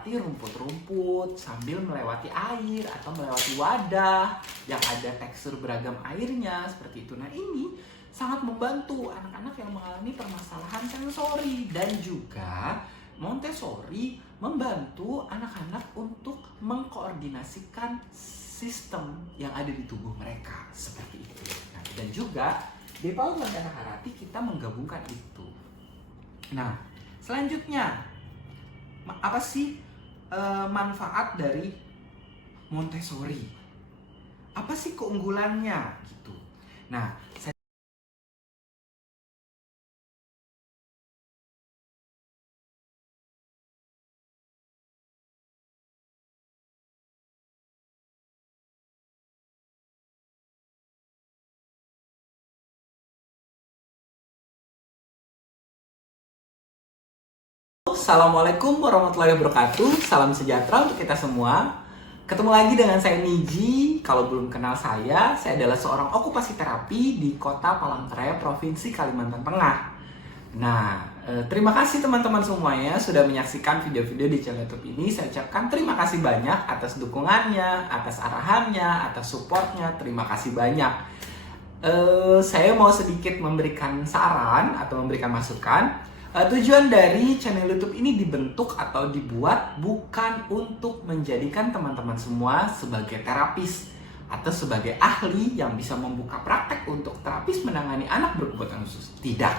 rumput-rumput sambil melewati air atau melewati wadah yang ada tekstur beragam airnya seperti itu. Nah, ini sangat membantu anak-anak yang mengalami permasalahan sensori, dan juga Montessori membantu anak-anak untuk mengkoordinasikan sistem yang ada di tubuh mereka seperti itu. Nah, dan juga di PAUD Lentera Harati kita menggabungkan itu. Nah, selanjutnya apa sih manfaat dari Montessori? Apa sih keunggulannya gitu? Nah, Assalamualaikum warahmatullahi wabarakatuh. Salam sejahtera untuk kita semua. Ketemu lagi dengan saya Niji. Kalau belum kenal saya adalah seorang okupasi terapi di Kota Palangkaraya, Provinsi Kalimantan Tengah. Nah, terima kasih teman-teman semuanya sudah menyaksikan video-video di channel YouTube ini. Saya ucapkan terima kasih banyak atas dukungannya, atas arahannya, atas supportnya. Terima kasih banyak. Saya mau sedikit memberikan saran atau memberikan masukan. Tujuan dari channel YouTube ini dibentuk atau dibuat bukan untuk menjadikan teman-teman semua sebagai terapis atau sebagai ahli yang bisa membuka praktek untuk terapis menangani anak berkebutuhan khusus. Tidak.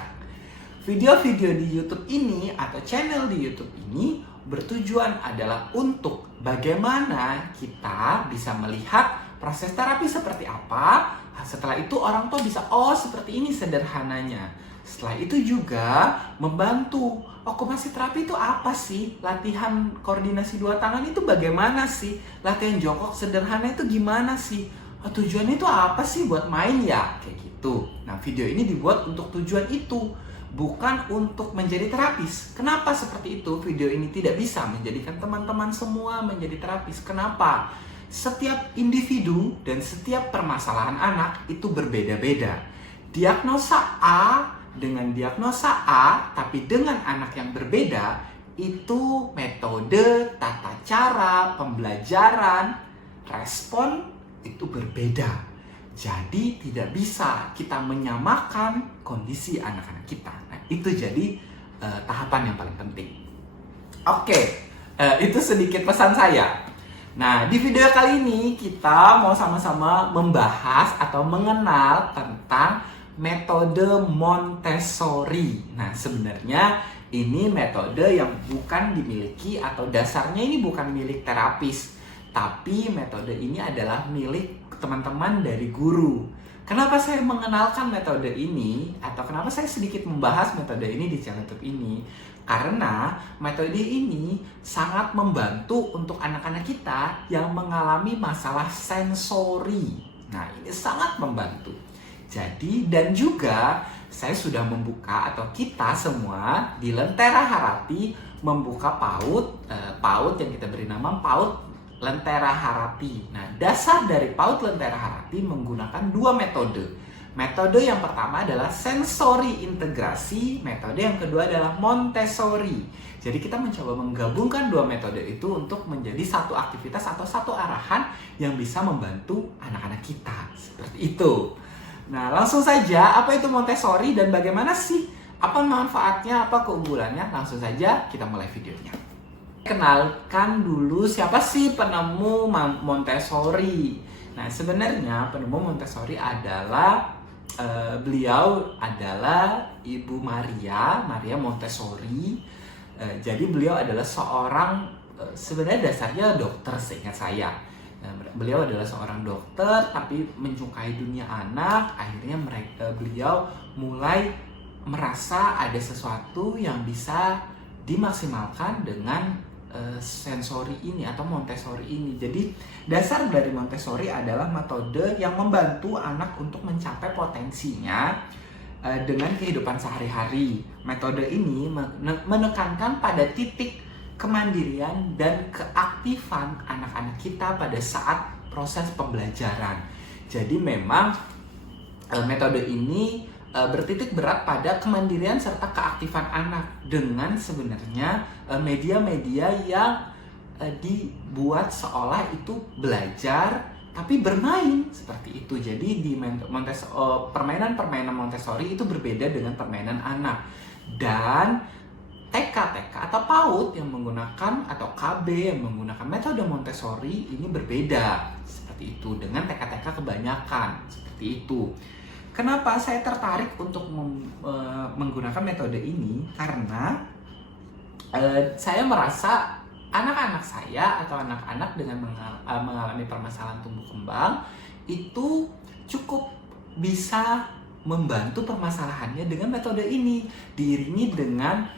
Video-video di YouTube ini atau channel di YouTube ini bertujuan adalah untuk bagaimana kita bisa melihat proses terapi seperti apa. Setelah itu orang tua bisa, oh seperti ini sederhananya. Setelah itu juga membantu okupasi terapi itu apa sih? Latihan koordinasi dua tangan itu bagaimana sih? Latihan jongkok sederhana itu gimana sih? Tujuannya itu apa sih buat main ya? Kayak gitu. Nah, video ini dibuat untuk tujuan itu, bukan untuk menjadi terapis. Kenapa seperti itu? Video ini tidak bisa menjadikan teman-teman semua menjadi terapis. Kenapa? Setiap individu dan setiap permasalahan anak itu berbeda-beda. Diagnosa A dengan diagnosa A, tapi dengan anak yang berbeda, itu metode, tata cara, pembelajaran, respon itu berbeda. Jadi tidak bisa kita menyamakan kondisi anak-anak kita. Nah, itu jadi tahapan yang paling penting. Oke, itu sedikit pesan saya. Nah, di video kali ini kita mau sama-sama membahas atau mengenal tentang metode Montessori. Nah, sebenarnya ini metode yang bukan dimiliki atau dasarnya ini bukan milik terapis, tapi metode ini adalah milik teman-teman dari guru. Kenapa saya mengenalkan metode ini atau kenapa saya sedikit membahas metode ini di channel YouTube ini? Karena metode ini sangat membantu untuk anak-anak kita yang mengalami masalah sensori. Nah, ini sangat membantu. Jadi, dan juga saya sudah membuka atau kita semua di Lentera Harati membuka PAUD yang kita beri nama PAUD Lentera Harati. Nah, dasar dari PAUD Lentera Harati menggunakan dua metode. Metode yang pertama adalah sensori integrasi, metode yang kedua adalah Montessori. Jadi kita mencoba menggabungkan dua metode itu untuk menjadi satu aktivitas atau satu arahan yang bisa membantu anak-anak kita. Seperti itu. Nah, langsung saja, apa itu Montessori dan bagaimana sih? Apa manfaatnya, apa keunggulannya? Langsung saja kita mulai videonya. Kenalkan dulu siapa sih penemu Montessori. Nah, sebenarnya penemu Montessori adalah beliau adalah Ibu Maria Montessori. Jadi beliau adalah seorang sebenarnya dasarnya dokter seingat saya. Beliau adalah seorang dokter tapi menyukai dunia anak. Akhirnya beliau mulai merasa ada sesuatu yang bisa dimaksimalkan dengan sensori ini atau Montessori ini. Jadi dasar dari Montessori adalah metode yang membantu anak untuk mencapai potensinya dengan kehidupan sehari-hari. Metode ini menekankan pada titik kemandirian dan keaktifan anak-anak kita pada saat proses pembelajaran. Jadi memang metode ini bertitik berat pada kemandirian serta keaktifan anak dengan sebenarnya media-media yang dibuat seolah itu belajar tapi bermain seperti itu. Jadi di permainan-permainan Montessori itu berbeda dengan permainan anak. Dan TK atau PAUD yang menggunakan atau KB yang menggunakan metode Montessori ini berbeda seperti itu dengan TK kebanyakan seperti itu. Kenapa saya tertarik untuk menggunakan metode ini? Karena saya merasa anak-anak saya atau anak-anak dengan mengalami permasalahan tumbuh kembang itu cukup bisa membantu permasalahannya dengan metode ini, diiringi dengan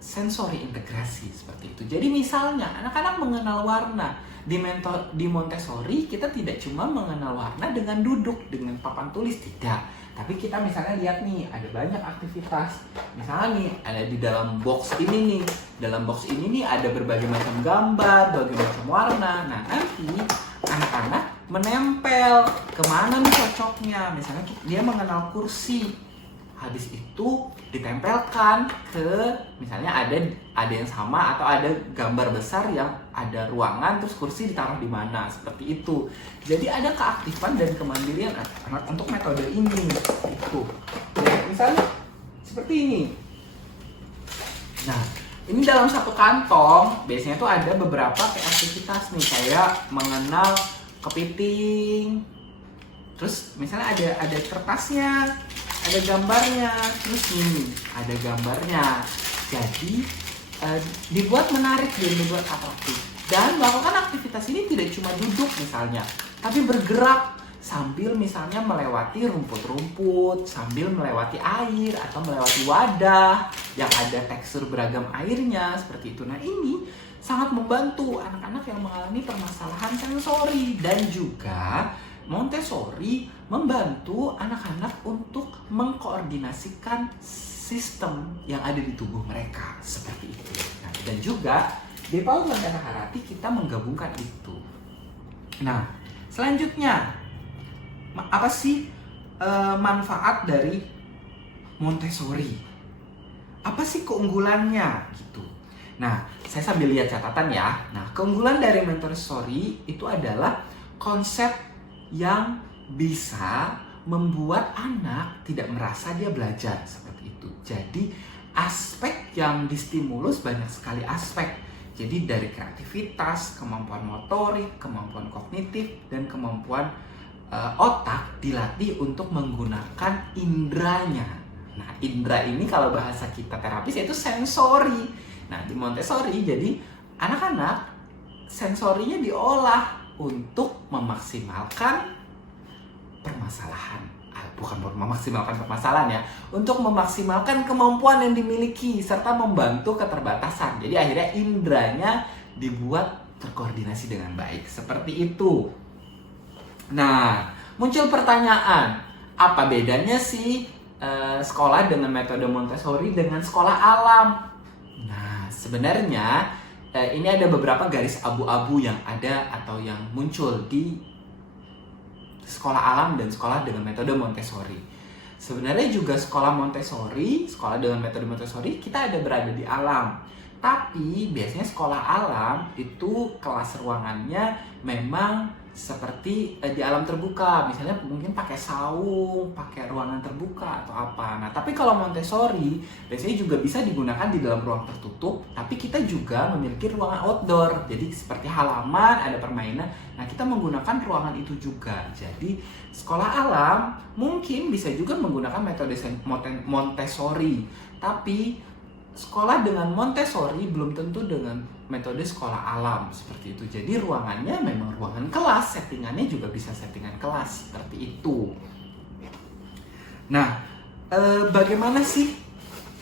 sensori integrasi seperti itu. Jadi misalnya anak-anak mengenal warna di Montessori, kita tidak cuma mengenal warna dengan duduk dengan papan tulis, tidak. Tapi kita misalnya lihat nih, ada banyak aktivitas. Misalnya nih, ada di dalam box ini nih. Dalam box ini nih ada berbagai macam gambar, berbagai macam warna. Nah, nanti anak-anak menempel kemana nih cocoknya. Misalnya dia mengenal kursi. Habis itu ditempelkan ke, misalnya ada yang sama atau ada gambar besar yang ada ruangan, terus kursi ditaruh di mana, seperti itu. Jadi ada keaktifan dan kemandirian anak untuk metode ini. Itu. Misalnya seperti ini. Nah, ini dalam satu kantong biasanya tuh ada beberapa aktivitas nih, kayak mengenal kepiting. Terus misalnya ada kertasnya, ada gambarnya, terus ini ada gambarnya. Jadi dibuat menarik dan dibuat atraktif. Dan melakukan aktivitas ini tidak cuma duduk misalnya, tapi bergerak sambil misalnya melewati rumput-rumput, sambil melewati air atau melewati wadah yang ada tekstur beragam airnya seperti itu. Nah, ini sangat membantu anak-anak yang mengalami permasalahan sensori, dan juga Montessori membantu anak-anak untuk mengkoordinasikan sistem yang ada di tubuh mereka seperti itu. Nah, dan juga di PAUD Lentera Harati kita menggabungkan itu. Nah, selanjutnya apa sih manfaat dari Montessori? Apa sih keunggulannya gitu? Nah, saya sambil lihat catatan ya. Nah, keunggulan dari Montessori itu adalah konsep yang bisa membuat anak tidak merasa dia belajar seperti itu. Jadi aspek yang distimulus banyak sekali aspek. Jadi dari kreativitas, kemampuan motorik, kemampuan kognitif, dan kemampuan otak dilatih untuk menggunakan indranya. Nah, indra ini kalau bahasa kita terapis itu sensori. Nah, di Montessori jadi anak-anak sensorinya diolah untuk memaksimalkan permasalahan. Bukan memaksimalkan permasalahan ya, untuk memaksimalkan kemampuan yang dimiliki serta membantu keterbatasan. Jadi akhirnya indranya dibuat terkoordinasi dengan baik. Seperti itu. Nah, muncul pertanyaan, apa bedanya sih sekolah dengan metode Montessori dengan sekolah alam? Nah, sebenarnya ini ada beberapa garis abu-abu yang ada atau yang muncul di sekolah alam dan sekolah dengan metode Montessori. Sebenarnya juga sekolah Montessori, sekolah dengan metode Montessori, kita ada berada di alam. Tapi biasanya sekolah alam itu kelas ruangannya memang seperti di alam terbuka. Misalnya mungkin pakai saung, pakai ruangan terbuka atau apa. Nah, tapi kalau Montessori biasanya juga bisa digunakan di dalam ruang tertutup, tapi kita juga memiliki ruangan outdoor. Jadi seperti halaman, ada permainan. Nah, kita menggunakan ruangan itu juga. Jadi sekolah alam mungkin bisa juga menggunakan metode Montessori. Tapi sekolah dengan Montessori belum tentu dengan metode sekolah alam seperti itu. Jadi ruangannya memang ruangan kelas, settingannya juga bisa settingan kelas seperti itu. Nah, bagaimana sih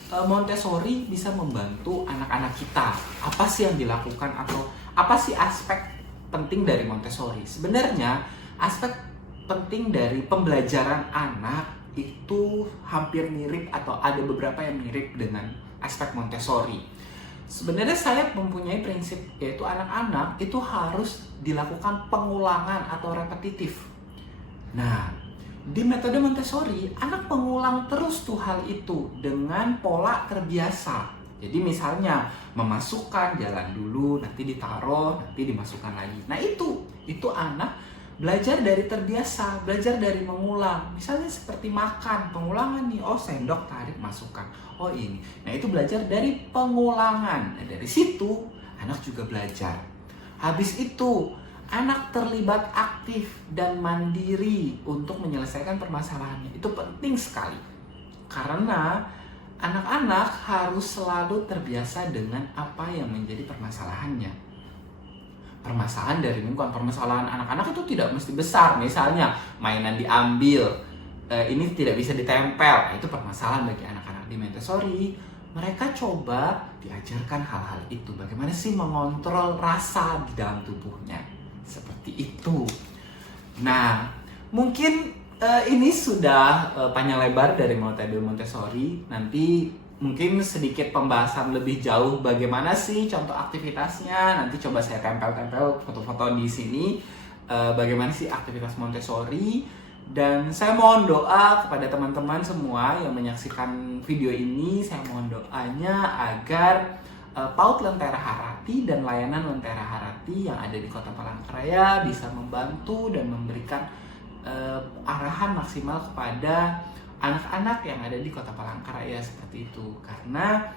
Montessori bisa membantu anak-anak kita? Apa sih yang dilakukan atau apa sih aspek penting dari Montessori? Sebenarnya aspek penting dari pembelajaran anak itu hampir mirip atau ada beberapa yang mirip dengan aspek Montessori. Sebenarnya saya mempunyai prinsip, yaitu anak-anak itu harus dilakukan pengulangan atau repetitif. Nah, di metode Montessori, anak mengulang terus tuh hal itu dengan pola terbiasa. Jadi misalnya memasukkan, jalan dulu, nanti ditaruh, nanti dimasukkan lagi. Nah itu anak belajar dari terbiasa, belajar dari mengulang. Misalnya seperti makan, pengulangan nih, oh sendok, tarik, masukkan. Oh ini. Nah itu belajar dari pengulangan. Nah dari situ anak juga belajar. Habis itu anak terlibat aktif dan mandiri untuk menyelesaikan permasalahannya. Itu penting sekali. Karena anak-anak harus selalu terbiasa dengan apa yang menjadi permasalahannya. Permasalahan dari lingkungan, permasalahan anak-anak itu tidak mesti besar. Misalnya mainan diambil, ini tidak bisa ditempel. Nah, itu permasalahan bagi anak-anak di Montessori. Mereka coba diajarkan hal-hal itu. Bagaimana sih mengontrol rasa di dalam tubuhnya. Seperti itu. Nah, mungkin ini sudah panjang lebar dari metode Montessori. Nanti mungkin sedikit pembahasan lebih jauh bagaimana sih contoh aktivitasnya. Nanti coba saya tempel-tempel foto-foto di sini. Bagaimana sih aktivitas Montessori. Dan saya mohon doa kepada teman-teman semua yang menyaksikan video ini. Saya mohon doanya agar PAUD Lentera Harati dan layanan Lentera Harati yang ada di Kota Palangkaraya bisa membantu dan memberikan arahan maksimal kepada anak-anak yang ada di Kota Palangkaraya seperti itu. Karena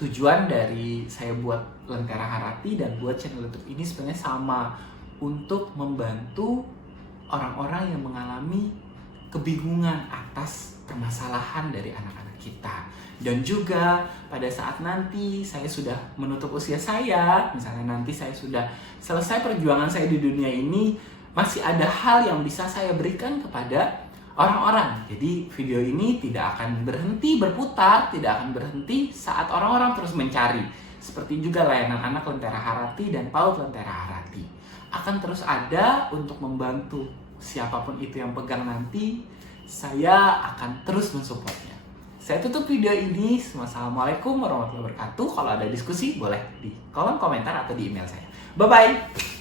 tujuan dari saya buat Lentera Harati dan buat channel YouTube ini sebenarnya sama, untuk membantu orang-orang yang mengalami kebingungan atas permasalahan dari anak-anak kita. Dan juga pada saat nanti saya sudah menutup usia saya, misalnya nanti saya sudah selesai perjuangan saya di dunia ini, masih ada hal yang bisa saya berikan kepada orang-orang. Jadi video ini tidak akan berhenti berputar, tidak akan berhenti saat orang-orang terus mencari. Seperti juga layanan anak Lentera Harati dan PAUD Lentera Harati akan terus ada untuk membantu siapapun itu yang pegang nanti. Saya akan terus mensupportnya. Saya tutup video ini. Wassalamualaikum warahmatullahi wabarakatuh. Kalau ada diskusi boleh di kolom komentar atau di email saya. Bye-bye.